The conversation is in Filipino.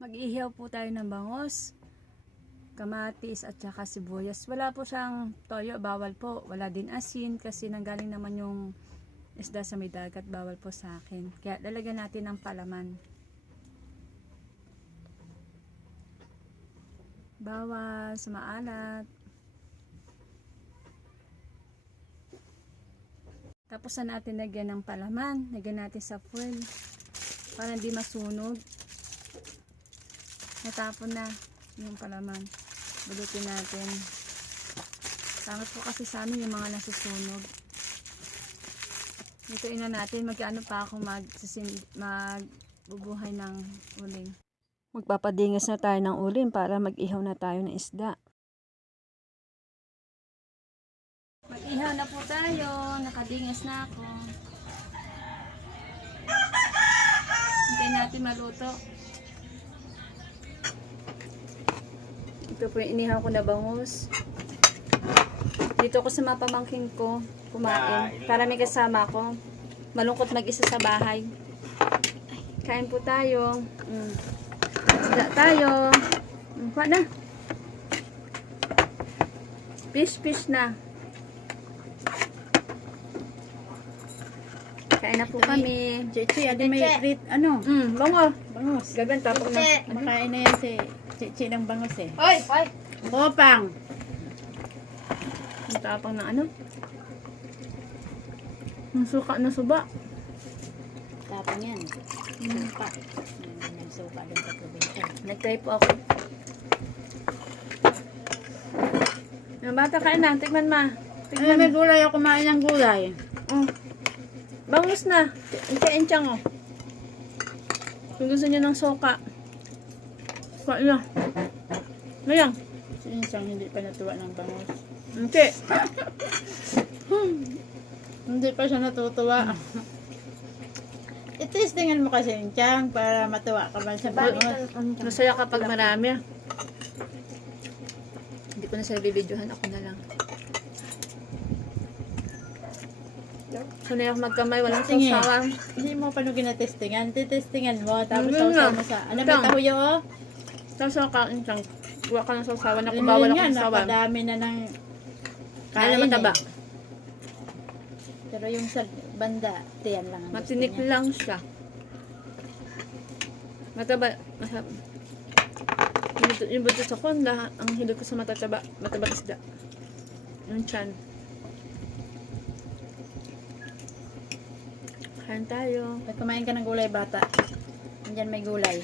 Mag-ihaw po tayo ng bangos, kamatis at saka sibuyas. Wala po siyang toyo, bawal po. Wala din asin kasi nanggaling naman yung isda sa may dagat, bawal po sa akin. Kaya lalagyan natin ng palaman. Bawal sa maalat. Tapos na natin lagyan ng palaman. Lagyan natin sa foil para hindi masunog. Natapon na yung palaman. Bulutin natin. Pangit po kasi sa amin yung mga nasusunog. Lutuin na natin. Magkaano pa ako magbubuhay ng uling. Magpapadingas na tayo ng uling para mag-ihaw na tayo ng isda. Mag-ihaw na po tayo. Nakadingas na ako. Hintayin natin maluto. Ito po yung inihaw ko na bangus. Dito ko sa mga pamangkin ko kumain. Para may kasama ko. Malungkot mag-isa sa bahay. Kain po tayo. Isda tayo. Kuha na. Fish na. Kain na po kami. Chichi, adi may treat, ano? Bango. Bangus. Gagan tapos na. Makain na yan si Chichi ng bangus eh. Hoy! Hoy! Kopang! Ang tapang na ano? Ang suka na suba. Tapang yan. Suka. Yung suka din sa probinsya. Nag-try po ako. Yung bata kain na. Tignan ma. Ay, may gulay ako, kumain ng gulay. Bangus na. Incha-inchang oh. Kung gusto niyo ng suka. Kain na. Mayang. Sinsang hindi pa natuwa ng bangus. Hindi. Hindi pa siya natutuwa. I-testingan mo kasi yung tiyang para matuwa ka ba sa bangus. Masaya kapag marami. Hindi ko na sila bibidyohan. Ako na lang. Sanay ako magkamay. Walang Sige. sawsawan. Hindi mo pa nung ginatestingan. Titestingan mo. Tapos Ano sausaw nga? mo sa... Ano Ito. may tahuyo oh? Sawsaw ka. Inchang. Huwag ka ng sawsawan. Ako Yun bawal ako yan, ng sawan. napadami na ng Kaya naman taba. Pero yung sa banda, tiyan lang ang gusto Matinik niya. lang siya. Mataba. Yung buto sa konda, ang hilig ko sa mataba isda. Yung chan. Kain tayo. Pag kumain ka ng gulay bata, andyan may gulay.